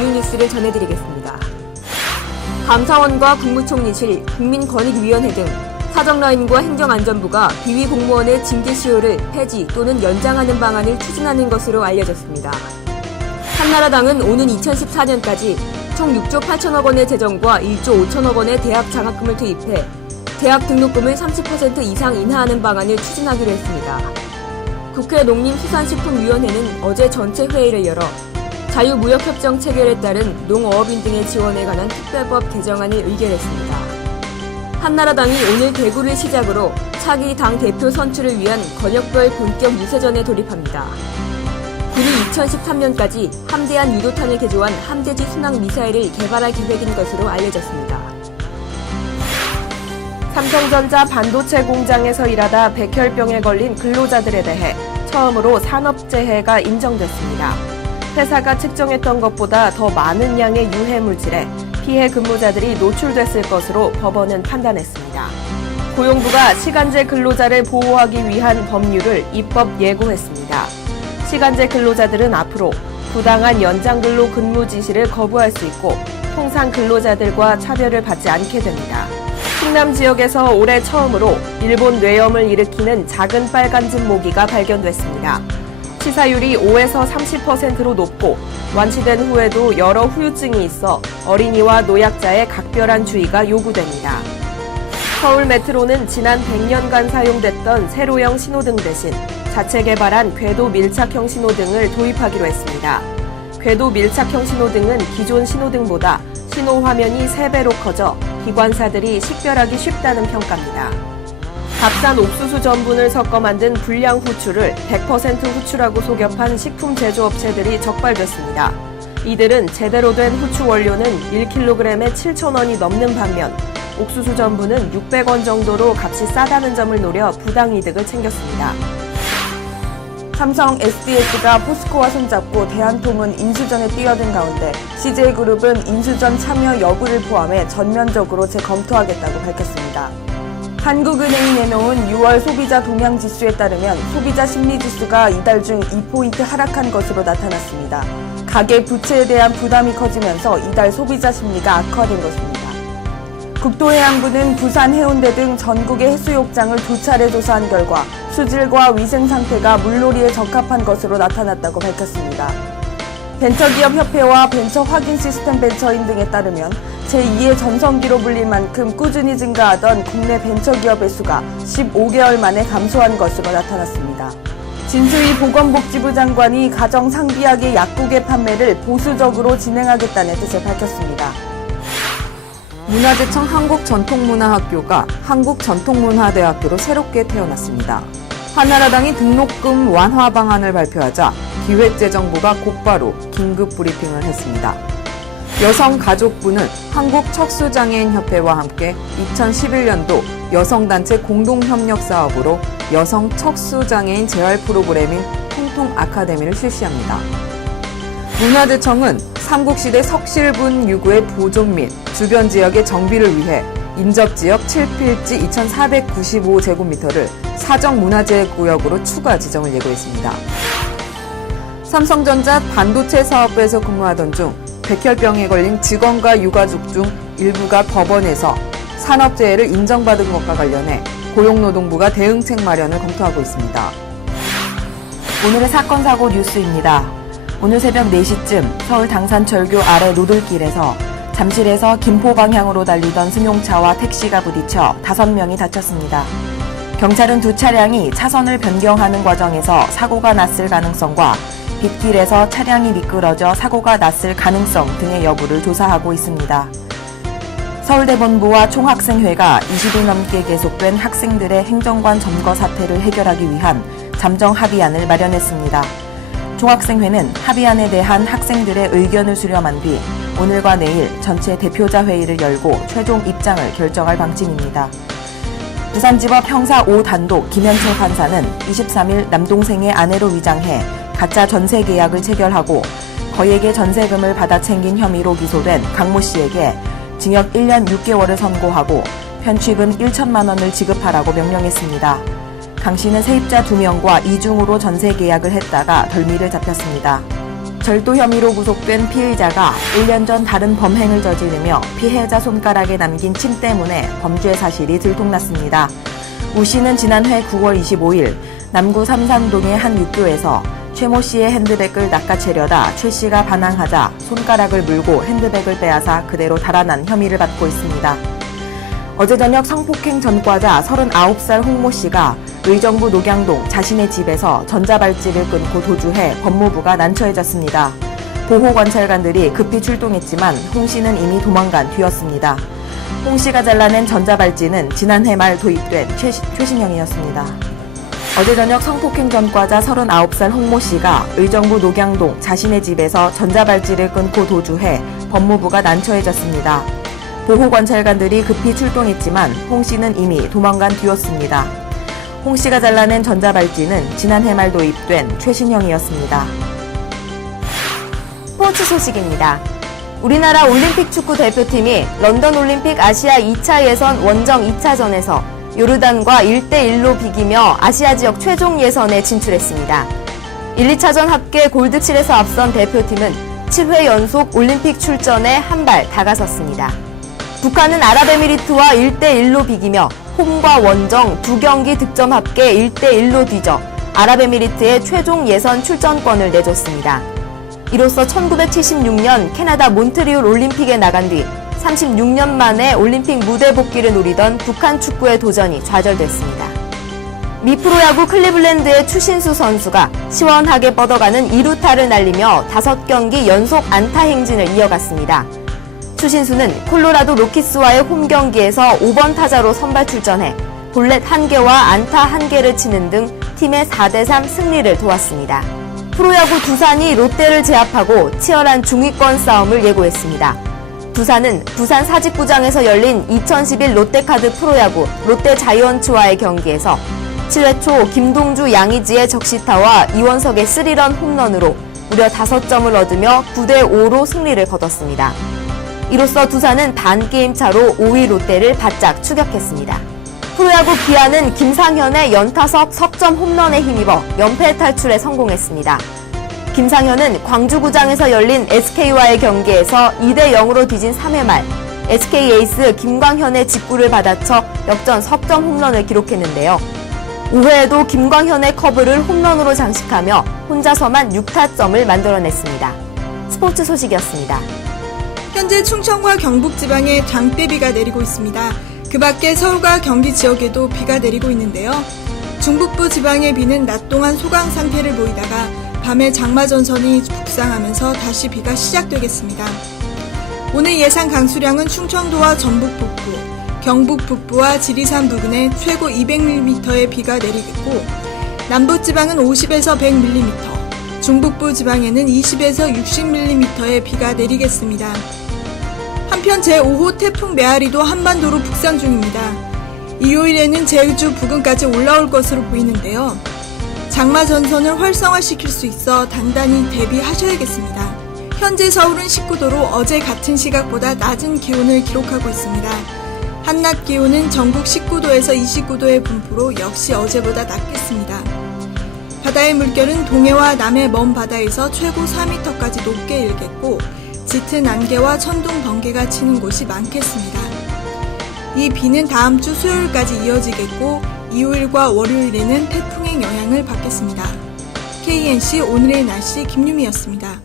주요 뉴스를 전해드리겠습니다. 감사원과 국무총리실, 국민권익위원회 등 사정라인과 행정안전부가 비위 공무원의 징계시효를 폐지 또는 연장하는 방안을 추진하는 것으로 알려졌습니다. 한나라당은 오는 2014년까지 총 6조 8천억 원의 재정과 1조 5천억 원의 대학 장학금을 투입해 대학 등록금을 30% 이상 인하하는 방안을 추진하기로 했습니다. 국회 농림수산식품위원회는 어제 전체 회의를 열어 자유무역협정 체결에 따른 농어업인 등의 지원에 관한 특별법 개정안을 의결했습니다. 한나라당이 오늘 대구를 시작으로 차기 당 대표 선출을 위한 권역별 본격 유세전에 돌입합니다. 군이 2013년까지 함대한 유도탄을 개조한 함대지 순항 미사일을 개발할 계획인 것으로 알려졌습니다. 삼성전자 반도체 공장에서 일하다 백혈병에 걸린 근로자들에 대해 처음으로 산업재해가 인정됐습니다. 회사가 측정했던 것보다 더 많은 양의 유해 물질에 피해 근무자들이 노출됐을 것으로 법원은 판단했습니다. 고용부가 시간제 근로자를 보호하기 위한 법률을 입법 예고했습니다. 시간제 근로자들은 앞으로 부당한 연장근로 근무 지시를 거부할 수 있고 통상 근로자들과 차별을 받지 않게 됩니다. 충남 지역에서 올해 처음으로 일본 뇌염을 일으키는 작은 빨간즙 모기가 발견됐습니다. 치사율이 5에서 30%로 높고 완치된 후에도 여러 후유증이 있어 어린이와 노약자의 각별한 주의가 요구됩니다. 서울 메트로는 지난 100년간 사용됐던 세로형 신호등 대신 자체 개발한 궤도 밀착형 신호등을 도입하기로 했습니다. 궤도 밀착형 신호등은 기존 신호등보다 신호 화면이 3배로 커져 기관사들이 식별하기 쉽다는 평가입니다. 값싼 옥수수 전분을 섞어 만든 불량 후추를 100% 후추라고 속여 판 식품 제조업체들이 적발됐습니다. 이들은 제대로 된 후추 원료는 1kg에 7,000원이 넘는 반면 옥수수 전분은 600원 정도로 값이 싸다는 점을 노려 부당이득을 챙겼습니다. 삼성 SDS가 포스코와 손잡고 대한통운 인수전에 뛰어든 가운데 CJ그룹은 인수전 참여 여부를 포함해 전면적으로 재검토하겠다고 밝혔습니다. 한국은행이 내놓은 6월 소비자 동향지수에 따르면 소비자 심리지수가 이달 중 2포인트 하락한 것으로 나타났습니다. 가계 부채에 대한 부담이 커지면서 이달 소비자 심리가 악화된 것입니다. 국토해양부는 부산 해운대 등 전국의 해수욕장을 2차례 조사한 결과 수질과 위생 상태가 물놀이에 적합한 것으로 나타났다고 밝혔습니다. 벤처기업협회와 벤처 확인 시스템 벤처인 등에 따르면 제2의 전성기로 불릴 만큼 꾸준히 증가하던 국내 벤처기업의 수가 15개월 만에 감소한 것으로 나타났습니다. 진수희 보건복지부 장관이 가정상비약의 약국의 판매를 보수적으로 진행하겠다는 뜻을 밝혔습니다. 문화재청 한국전통문화학교가 한국전통문화대학교로 새롭게 태어났습니다. 한나라당이 등록금 완화 방안을 발표하자 기획재정부가 곧바로 긴급 브리핑을 했습니다. 여성가족부는 한국척수장애인협회와 함께 2011년도 여성단체 공동협력사업으로 여성척수장애인 재활 프로그램인 통통아카데미를 실시합니다. 문화재청은 삼국시대 석실분 유구의 보존 및 주변 지역의 정비를 위해 인접지역 7필지 2495제곱미터를 사정문화재구역으로 추가 지정을 예고했습니다. 삼성전자 반도체 사업부에서 근무하던 중 백혈병에 걸린 직원과 유가족 중 일부가 법원에서 산업재해를 인정받은 것과 관련해 고용노동부가 대응책 마련을 검토하고 있습니다. 오늘의 사건 사고 뉴스입니다. 오늘 새벽 4시쯤 서울 당산철교 아래 노들길에서 잠실에서 김포 방향으로 달리던 승용차와 택시가 부딪혀 5명이 다쳤습니다. 경찰은 두 차량이 차선을 변경하는 과정에서 사고가 났을 가능성과 빗길에서 차량이 미끄러져 사고가 났을 가능성 등의 여부를 조사하고 있습니다. 서울대 본부와 총학생회가 20일 넘게 계속된 학생들의 행정관 점거 사태를 해결하기 위한 잠정 합의안을 마련했습니다. 총학생회는 합의안에 대한 학생들의 의견을 수렴한 뒤 오늘과 내일 전체 대표자 회의를 열고 최종 입장을 결정할 방침입니다. 부산지법 형사 5단독 김현철 판사는 23일 남동생의 아내로 위장해 가짜 전세 계약을 체결하고 거액의 전세금을 받아 챙긴 혐의로 기소된 강모 씨에게 징역 1년 6개월을 선고하고 편취금 1천만 원을 지급하라고 명령했습니다. 강 씨는 세입자 2명과 이중으로 전세 계약을 했다가 덜미를 잡혔습니다. 절도 혐의로 구속된 피의자가 1년 전 다른 범행을 저지르며 피해자 손가락에 남긴 침 때문에 범죄 사실이 들통났습니다. 우 씨는 지난해 9월 25일 남구 삼산동의 한 육교에서 최 모 씨의 핸드백을 낚아채려다 최 씨가 반항하자 손가락을 물고 핸드백을 빼앗아 그대로 달아난 혐의를 받고 있습니다. 어제 저녁 성폭행 전과자 39살 홍 모 씨가 의정부 녹양동 자신의 집에서 전자발찌를 끊고 도주해 법무부가 난처해졌습니다. 보호관찰관들이 급히 출동했지만 홍 씨는 이미 도망간 뒤였습니다. 홍 씨가 잘라낸 전자발찌는 지난해 말 도입된 최신형이었습니다. 어제 저녁 성폭행 전과자 39살 홍 모 씨가 의정부 녹양동 자신의 집에서 전자발찌를 끊고 도주해 법무부가 난처해졌습니다. 보호관찰관들이 급히 출동했지만 홍 씨는 이미 도망간 뒤였습니다. 홍 씨가 잘라낸 전자발찌는 지난해 말 도입된 최신형이었습니다. 스포츠 소식입니다. 우리나라 올림픽 축구 대표팀이 런던 올림픽 아시아 2차 예선 원정 2차전에서 요르단과 1대1로 비기며 아시아 지역 최종 예선에 진출했습니다. 1, 2차전 합계 골드7에서 앞선 대표팀은 7회 연속 올림픽 출전에 한 발 다가섰습니다. 북한은 아랍에미리트와 1대1로 비기며 홈과 원정 두 경기 득점 합계 1대1로 뒤져 아랍에미리트의 최종 예선 출전권을 내줬습니다. 이로써 1976년 캐나다 몬트리올 올림픽에 나간 뒤 36년 만에 올림픽 무대 복귀를 노리던 북한 축구의 도전이 좌절됐습니다. 미 프로야구 클리블랜드의 추신수 선수가 시원하게 뻗어가는 2루타를 날리며 5경기 연속 안타 행진을 이어갔습니다. 추신수는 콜로라도 로키스와의 홈 경기에서 5번 타자로 선발 출전해 볼넷 1개와 안타 1개를 치는 등 팀의 4대3 승리를 도왔습니다. 프로야구 두산이 롯데를 제압하고 치열한 중위권 싸움을 예고했습니다. 두산은 부산 사직구장에서 열린 2011 롯데카드 프로야구 롯데 자이언츠와의 경기에서 7회 초 김동주 양의지의 적시타와 이원석의 3런 홈런으로 무려 5점을 얻으며 9대5로 승리를 거뒀습니다. 이로써 두산은 반게임 차로 5위 롯데를 바짝 추격했습니다. 프로야구 기아는 김상현의 연타석 석점 홈런에 힘입어 연패 탈출에 성공했습니다. 김상현은 광주구장에서 열린 SK와의 경기에서 2대0으로 뒤진 3회 말 SK 에이스 김광현의 직구를 받아쳐 역전 석점 홈런을 기록했는데요. 5회에도 김광현의 커브를 홈런으로 장식하며 혼자서만 6타점을 만들어냈습니다. 스포츠 소식이었습니다. 현재 충청과 경북 지방에 장대비가 내리고 있습니다. 그 밖에 서울과 경기 지역에도 비가 내리고 있는데요. 중북부 지방의 비는 낮 동안 소강 상태를 보이다가 밤에 장마전선이 북상하면서 다시 비가 시작되겠습니다. 오늘 예상 강수량은 충청도와 전북 북부, 경북 북부와 지리산 부근에 최고 200mm의 비가 내리겠고 남부지방은 50에서 100mm, 중북부 지방에는 20에서 60mm의 비가 내리겠습니다. 한편 제5호 태풍 메아리도 한반도로 북상 중입니다. 일요일에는 제주 부근까지 올라올 것으로 보이는데요. 장마 전선을 활성화시킬 수 있어 단단히 대비하셔야겠습니다. 현재 서울은 19도로 어제 같은 시각보다 낮은 기온을 기록하고 있습니다. 한낮 기온은 전국 19도에서 29도의 분포로 역시 어제보다 낮겠습니다. 바다의 물결은 동해와 남해 먼 바다에서 최고 4m까지 높게 일겠고 짙은 안개와 천둥, 번개가 치는 곳이 많겠습니다. 이 비는 다음 주 수요일까지 이어지겠고 일요일과 월요일에는 태풍의 영향을 받겠습니다. KNC 오늘의 날씨 김유미였습니다.